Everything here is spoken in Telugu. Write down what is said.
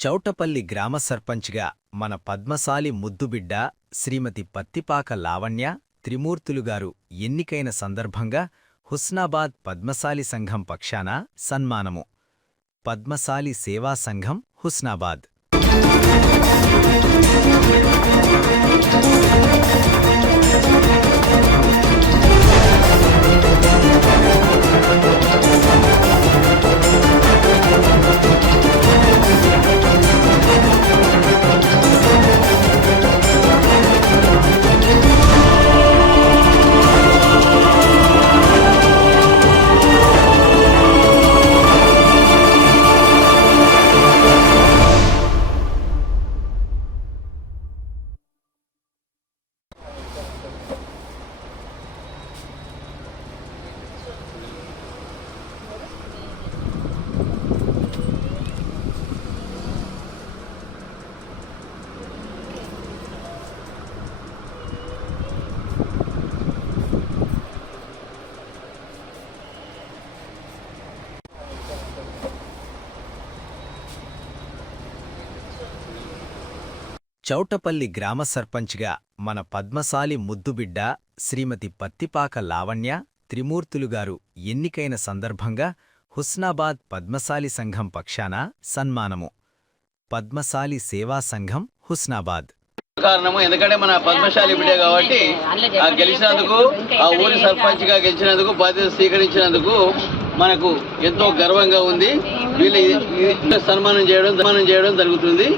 చౌటపల్లి గ్రామ సర్పంచ్గా మన పద్మశాలి ముద్దుబిడ్డ శ్రీమతి పత్తిపాక లావణ్య త్రిమూర్తులుగారు ఎన్నికైన సందర్భంగా హుస్నాబాద్ పద్మశాలి సంఘం పక్షాన సన్మానము. పద్మశాలి సేవా సంఘం హుస్నాబాద్. చౌటపల్లి గ్రామ సర్పంచ్గా మన పద్మశాలి ముద్దుబిడ్డ శ్రీమతి పత్తిపాక లావణ్య త్రిమూర్తులుగారు ఎన్నికైన సందర్భంగా హుస్నాబాద్ పద్మశాలి సంఘం పక్షాన సన్మానము. పద్మశాలి సేవా సంఘం హుస్నాబాద్. కారణము ఎందుకంటే మన పద్మశాలి బిడ్డ కాబట్టి గెలిచినందుకు, ఆ ఊరి సర్పంచ్గా గెలిచినందుకు, బాధ్యత స్వీకరించినందుకు మనకు ఎంతో గర్వంగా ఉంది. వీళ్ళు సన్మానం చేయడం జరుగుతుంది.